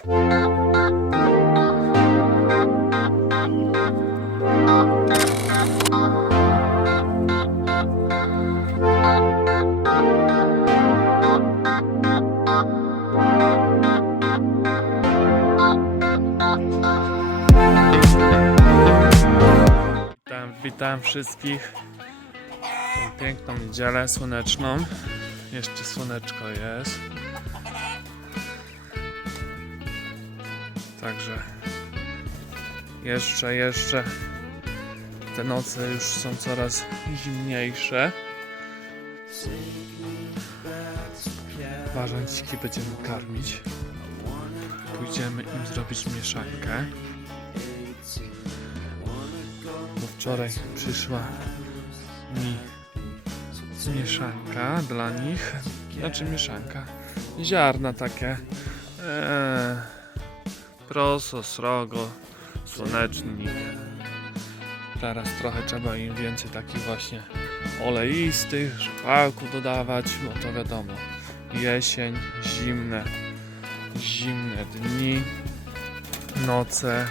Witam, witam wszystkich. w piękną niedzielę słoneczną. Jeszcze słoneczko jest. Jeszcze, jeszcze te noce już są coraz zimniejsze. Ważąciki będziemy karmić. Pójdziemy im zrobić mieszankę. Bo wczoraj przyszła mi mieszanka dla nich. Znaczy mieszanka. Ziarna takie. Eee, proso, srogo, słonecznik. Teraz trochę trzeba im więcej takich właśnie oleistych, żywałków dodawać, bo to wiadomo. Jesień, zimne, zimne dni, noce.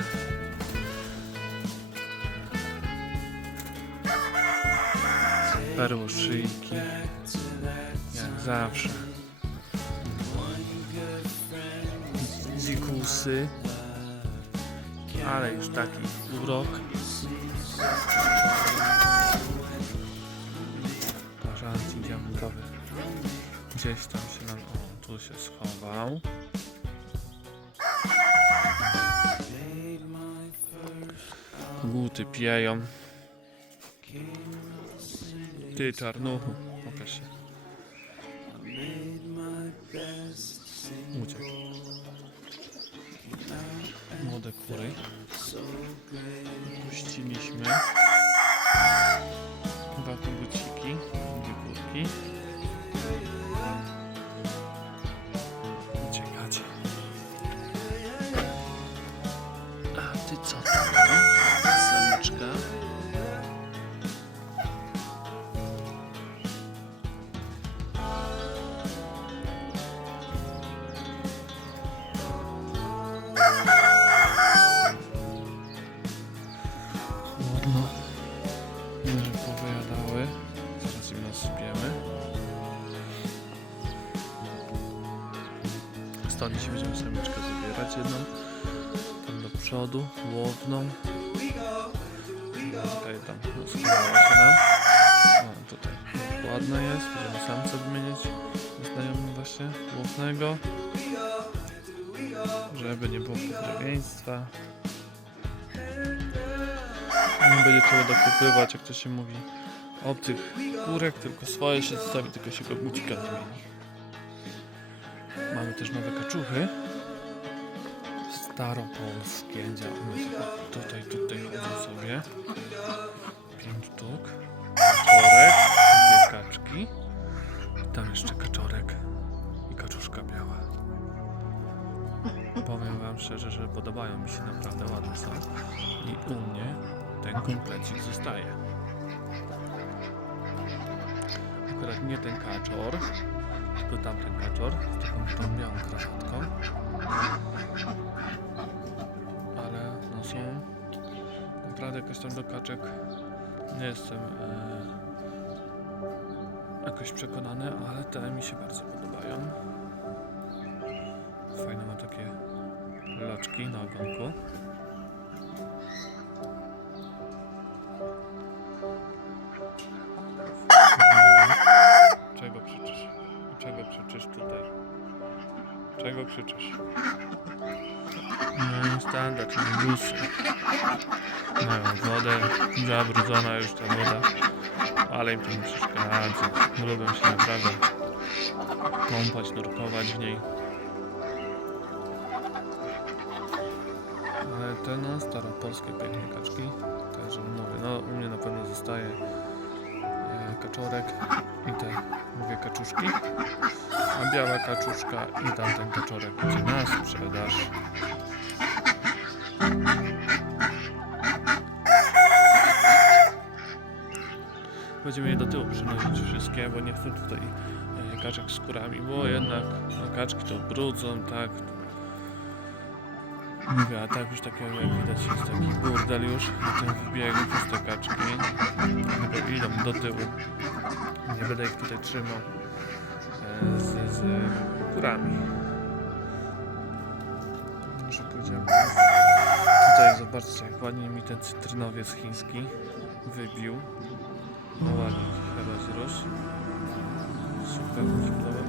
Perłuszyjki, jak zawsze. Dzikusy, ale już taki urok. Parzanci diamentowy. Gdzieś tam się nam, o, tu się schował. Koguty pieją. Ty czarnuchu, pokaż się. Młode kury. Puściliśmy. Stąd dzisiaj będziemy samiczkę zabierać jedną. Tam do przodu, łowną. Tutaj tam schowała się nam. O, tutaj ładna jest. Będziemy samce wymienić. Znajomym właśnie łownego. Żeby nie było podobieństwa. Nie będzie trzeba dokupywać, jak to się mówi, obcych kurek, tylko swoje się zostawi, tylko się kogucika zmieni. Też nowe kaczuchy. Staropolskie działamy. Tutaj, tutaj chodzą sobie. Pięć sztuk. Kaczorek, dwie kaczki. I tam jeszcze kaczorek i kaczuszka biała. Powiem wam szczerze, że podobają mi się, naprawdę ładne są. I u mnie ten komplecik zostaje. Akurat nie ten kaczor, tylko tamten kaczor z taką tą białą krawatką. Ale no są naprawdę jakoś tam do kaczek nie jestem e, jakoś przekonany, ale te mi się bardzo podobają. Fajne ma takie loczki na ogonku. Czyli busy. Mają wodę, zabrudzona już ta woda, ale im to nie przeszkadza. Lubią się naprawdę kąpać, nurkować w niej. Ale te no, staropolskie piękne kaczki, także mówię, no u mnie na pewno zostaje e, kaczorek i te, mówię, kaczuszki, a biała kaczuszka i tamten kaczorek będzie na sprzedaż. Będziemy je do tyłu przynosić wszystkie, bo nie chcę tutaj e, kaczek z kurami, bo jednak no, kaczki to brudzą, tak, a tak już takiego jak widać jest taki burdel już na tym wybiegu przez te kaczki. Tylko idą do tyłu. Nie będę ich tutaj trzymał e, z, z kurami. Może pójdziemy. Tutaj zobaczcie jak ładnie mi ten cytrynowiec chiński wybił. No ładnie rozrósł. Super wyglądał.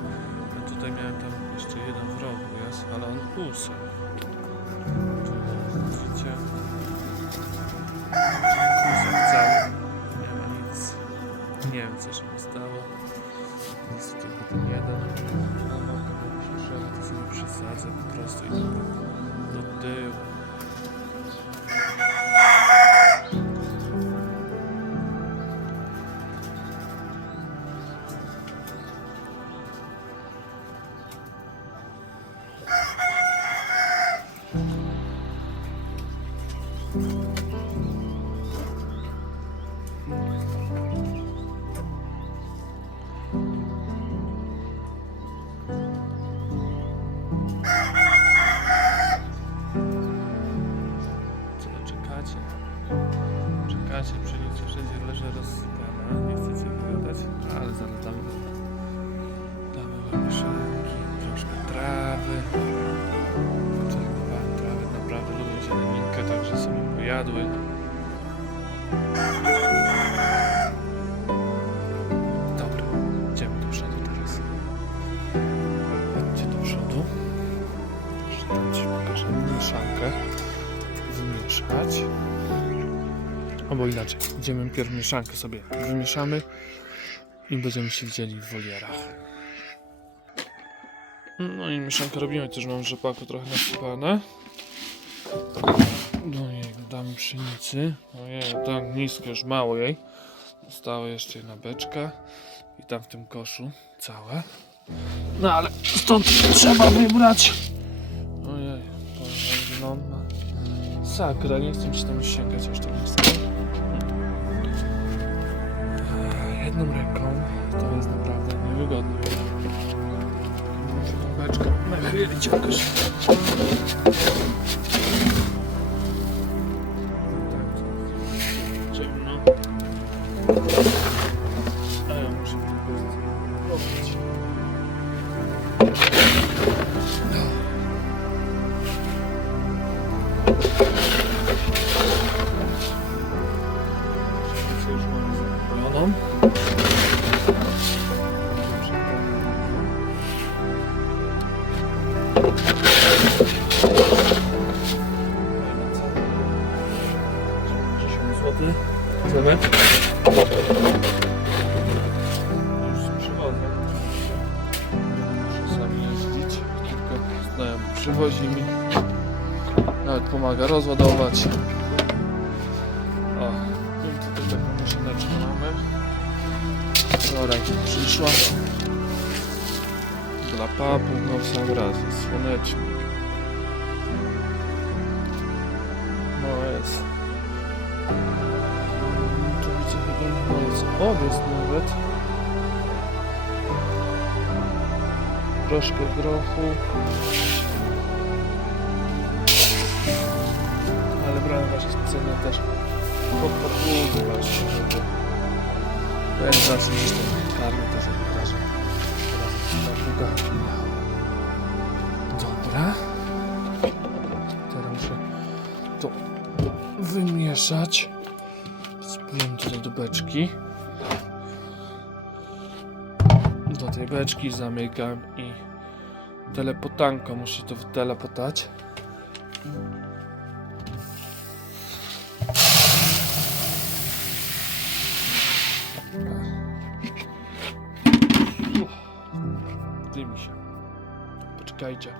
A tutaj miałem tam jeszcze jeden w rogu jest, ale on. Tu widzicie? Usał cały. Nie ma nic. Nie wiem co się stało. Jest tylko ten jeden. No myśleć, że to sobie przesadzę po prostu i do tyłu. Co rozsypana. Nie chcecie wygadać, ale zaraz damy, damy wam mieszanki, troszkę trawy. Poczerpowałem trawę, naprawdę lubię zieleninkę, także sobie pojadły. Dobra, idziemy do przodu teraz. Chodźcie do przodu. Jeszcze ci pokażę mieszankę wymieszać. Albo inaczej, idziemy pierw mieszankę sobie wymieszamy i będziemy się widzieli w wolierach. No i mieszankę robimy, też mam rzepaku trochę nasypane. Do niego damy pszenicy. Ojej, tak nisko, już mało jej. Została jeszcze jedna beczka i tam w tym koszu całe. No ale stąd trzeba wybrać. Ojej, powiem, no sakra, nie chcę się tam sięgać aż tak nisko. Jedną ręką to jest naprawdę niewygodne. Muszę beczkę nachylić jakoś. Przywozi mi. Nawet pomaga rozładować. O, i tutaj taką maszyneczkę mamy. Wczoraj przyszła. Dla papu, no w sam raz, słonecznik. No jest. Tu widzę chyba no jest owiec nawet. Troszkę grochu. Specjalnie też pod podwórku właśnie, żeby zawsze gdzieś tam karmię to sobie razem razem z papugami. Dobra. Teraz muszę to wymieszać. Spłyłem tutaj do beczki. Do tej beczki zamykam i telepotanko muszę to wtelepotać. Poczekajcie.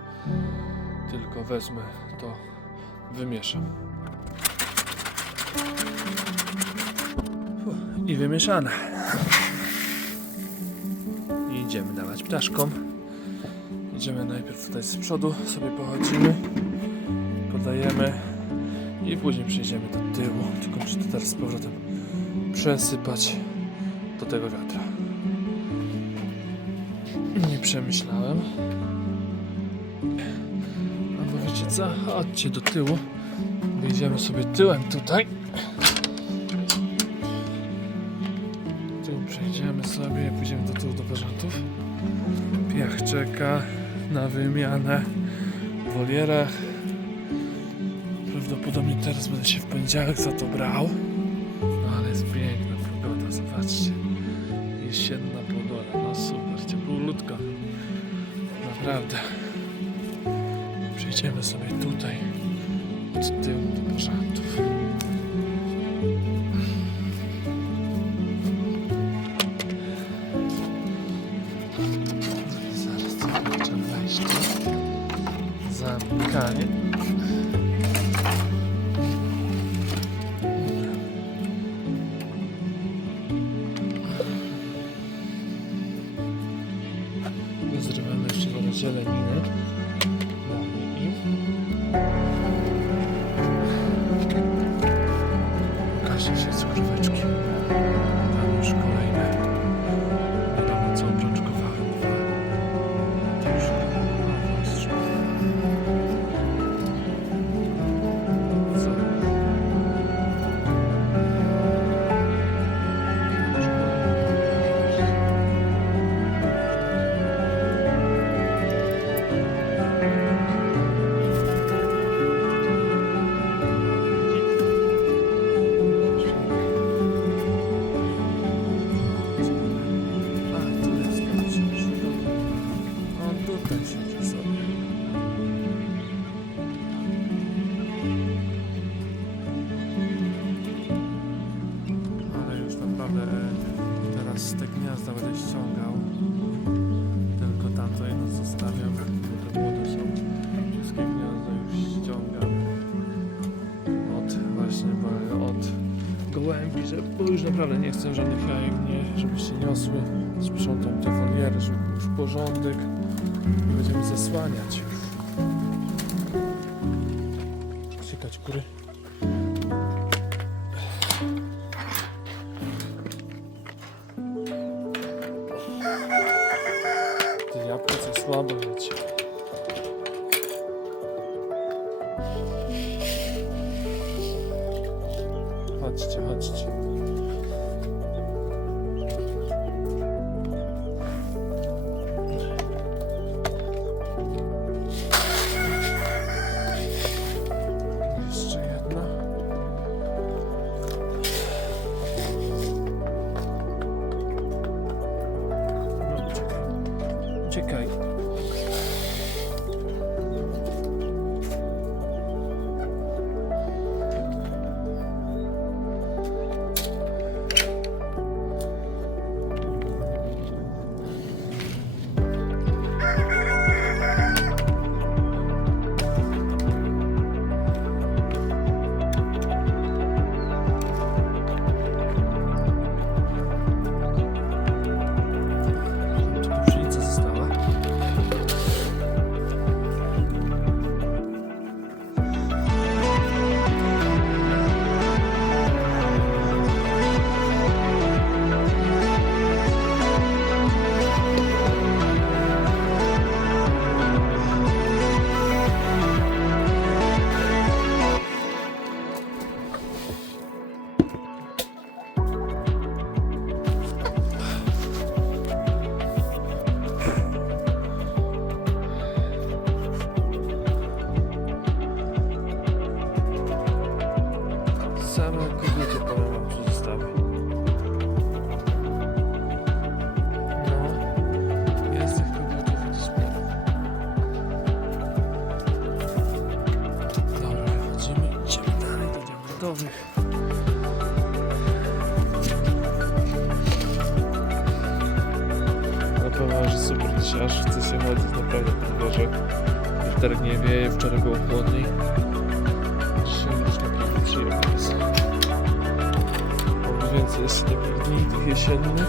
Tylko wezmę to, wymieszam. I wymieszane. I idziemy dawać ptaszkom. Idziemy najpierw tutaj z przodu, sobie pochodzimy, podajemy i później przejdziemy do tyłu. Tylko muszę to teraz z powrotem przesypać do tego wiatra. Nie przemyślałem. Księżyca. Chodźcie do tyłu. Wyjdziemy sobie tyłem tutaj. Tu przejdziemy sobie, pójdziemy do tyłu do Berzantów. Piach czeka na wymianę w wolierach. Prawdopodobnie teraz będę się w poniedziałek za to brał. zieleninę drzwi, że, bo już naprawdę nie chcę żadnych jaj mnie, żeby się niosły. Sprzątam te woliery, żeby był w porządek i będziemy zasłaniać. Sykać kury. This bildiğiydi yaşanını.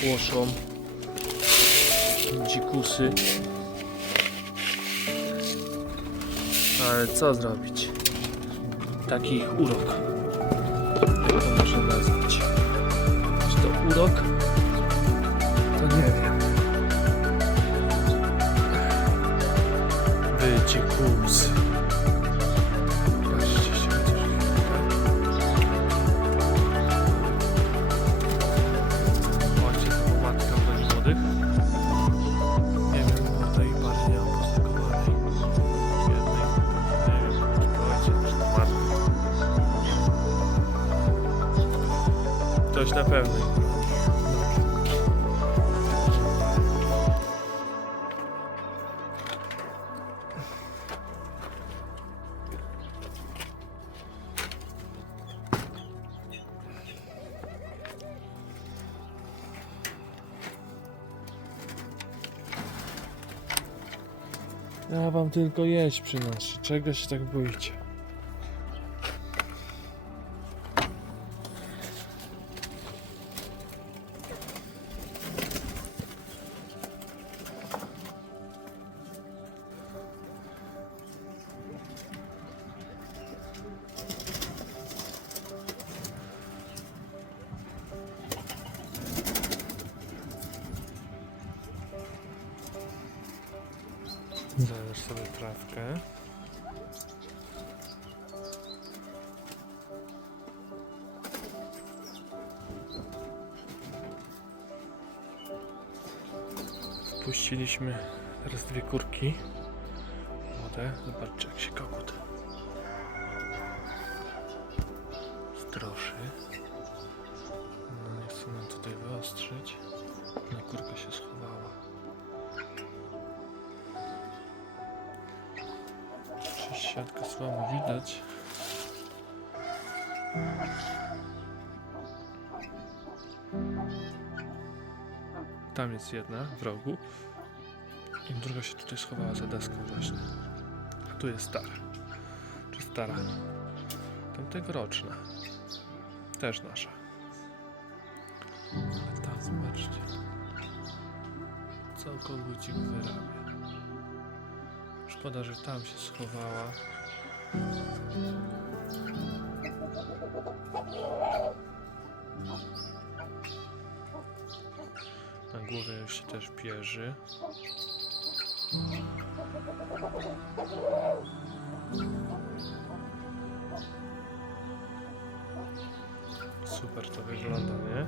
Płoszą. Dzikusy. Ale co zrobić? Taki ich urok. Jak to można nazwać? Czy to urok? To nie wiem. Wy dzikusy. Ja wam tylko jeść przynoszę. Czego się tak boicie? Siatkę słabo widać. Tam jest jedna w rogu. I druga się tutaj schowała za deską właśnie. A tu jest stara. Czy stara? Tamtegoroczna. Też nasza. Ale tam zobaczcie. Co kogucik wyrabia. Szkoda, że tam się schowała. Na górze już się też pierzy. Super to wygląda, nie?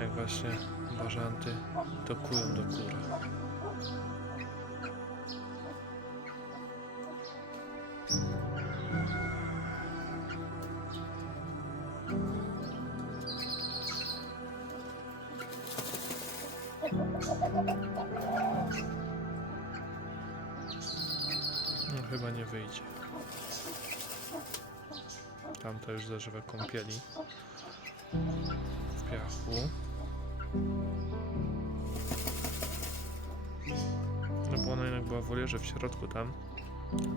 Jak właśnie bażanty tokują do góry. Zażywa kąpieli w piachu. No bo ona jednak była w wolierze w środku tam.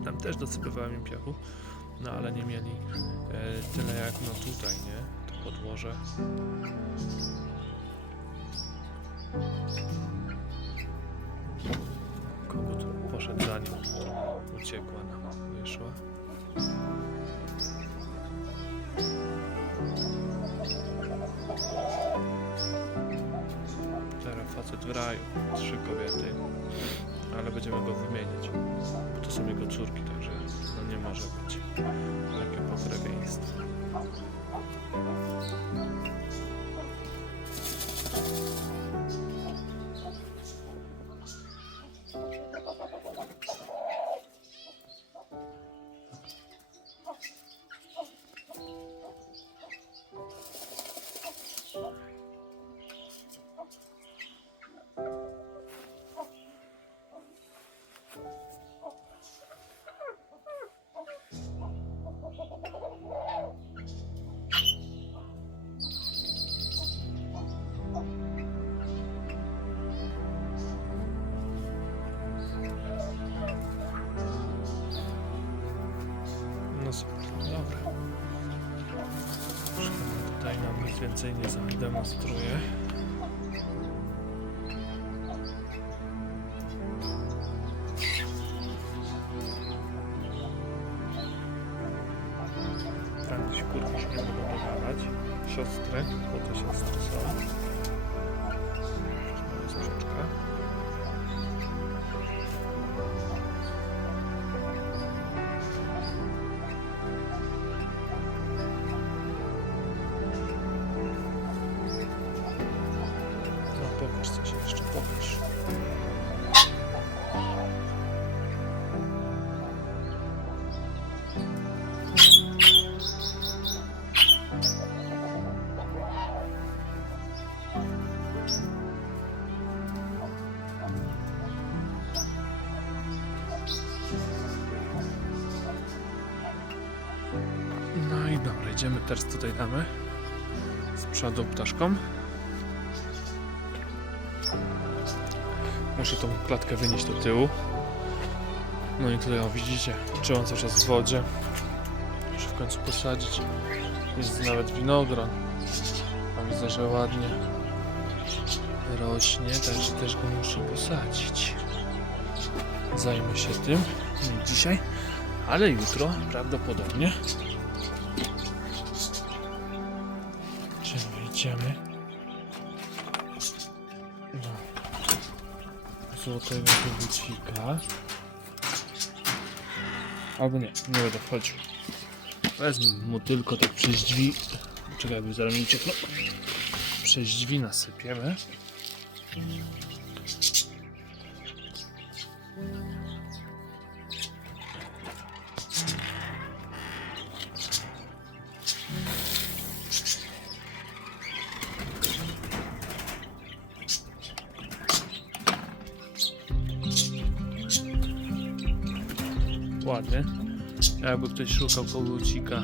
Tam też dosypywałem im piachu, no ale nie mieli e, tyle jak no tutaj, nie? To podłoże. Kogut poszedł za nią. Uciekła nam, wyszła. Teraz facet w raju, trzy kobiety, ale będziemy go wymieniać. Bo to są jego córki, także no nie może być takie pokrewieństwo. Więcej nie zademonstruję. Teraz tutaj damy z przodu ptaszkom. Muszę tą klatkę wynieść do tyłu. No i tutaj o widzicie, trzymam cały czas w wodzie. Muszę w końcu posadzić. Jest nawet winogron. A widzę, że ładnie rośnie, także też go muszę posadzić. Zajmę się tym. Nie dzisiaj, ale jutro prawdopodobnie. Idziemy, idziemy. No. Złotego kogucika. Albo nie, nie będę wchodził. Wezmę mu tylko tak przez drzwi. Czekaj, by zaraz mi uciekło. Przez drzwi nasypiemy. Ktoś szukał kogucika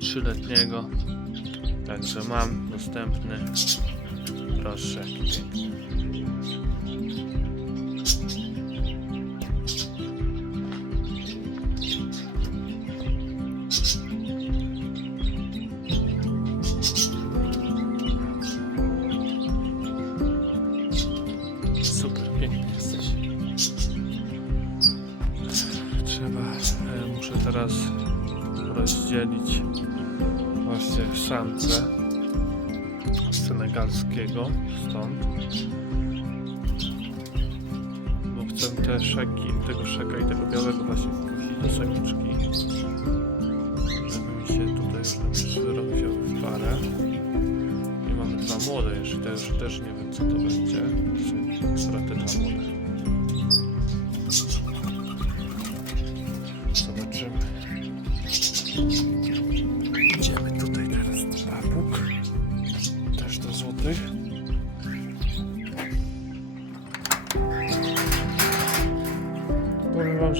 trzyletniego. Także mam dostępny. Proszę, jaki rozdzielić właśnie samce senegalskiego stąd. Bo chcę te szeki, tego szeka i tego białego właśnie wpuścić do samiczki. Żeby mi się tutaj wzięły w parę. I mamy dwa młode jeszcze, te już też nie wiem co to będzie. Akurat te dwa młode.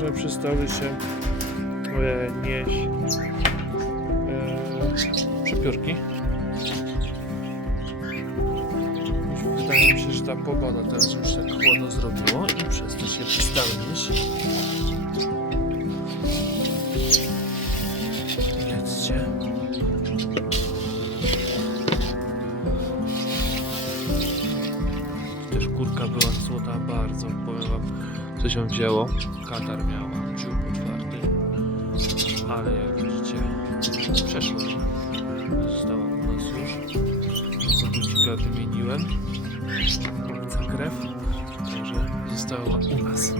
Że przestały się e, nieść e, przepiórki. Wydaje mi się, że ta pogoda teraz już tak chłodno zrobiło i przez to się przestały nieść. Coś ją wzięło. Katar miała, dziób otwarty. Ale jak widzicie, przeszło mi. Została u nas już. Kogucika wymieniłem. Obca krew. Także została u nas.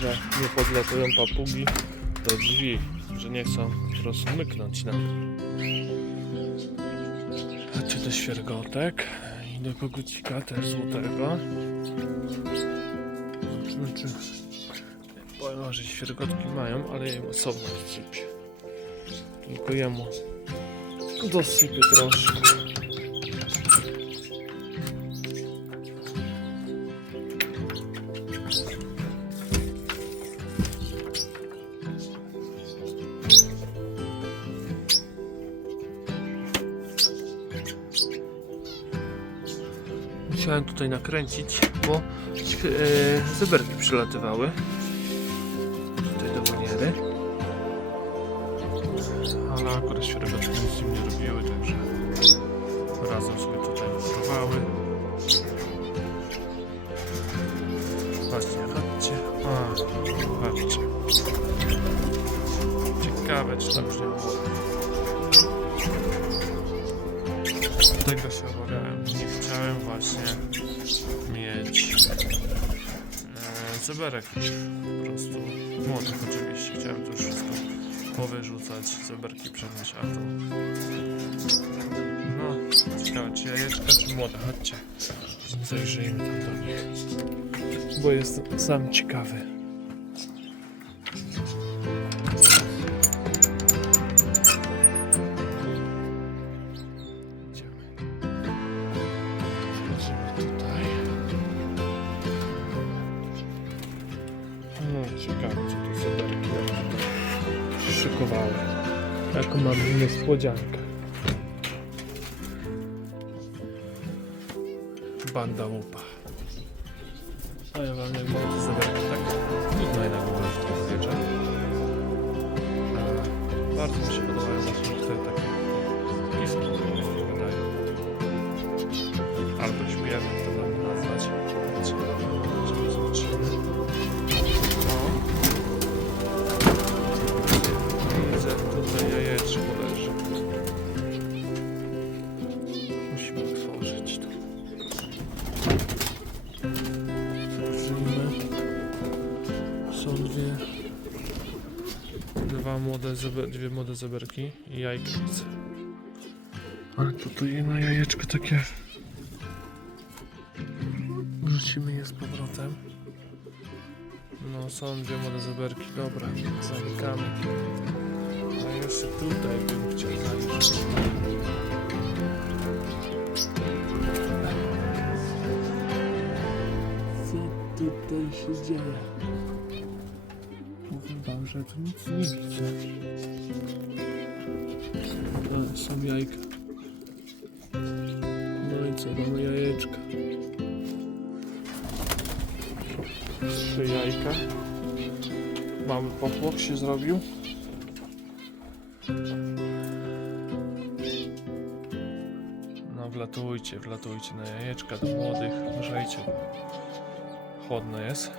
Że nie podlatują papugi do drzwi, że nie chcą po prostu myknąć nam. mordę świergotek i do kogucika też złotego. Znaczy, powiem że świergotki mają, ale im osobno sypię. Tylko jemu dosypię troszkę. Tutaj nakręcić, bo zeberki przylatywały. Zeberek po prostu młodych oczywiście. Chciałem to już wszystko powyrzucać, zeberki przenieść, a to... No, ciekawe czy jajeczka czy młode. Chodźcie, zajrzyjmy tam do nich. Bo jestem sam ciekawy. Niespodziankę. Banda łupa. A ja wam jak mówię, to zeberki tak trudno jednak wybrać w tym wieczór. Bardzo mi się podobają właśnie te takie piski, które wydają. Albo śpiewy, Dwie młode zeberki i jajka widzę. Ale tutaj na jajeczko takie. Wrzucimy je z powrotem. No są dwie młode zeberki, dobra, zamykamy. A jeszcze tutaj bym chciał zajrzeć. Co tutaj się dzieje? Powiem wam, że tu nic nie widzę. E, są jajka. No i co, mamy jajeczka. Trzy jajka. Mały popłoch się zrobił. No wlatujcie, wlatujcie na jajeczka do młodych. Bo chłodno jest.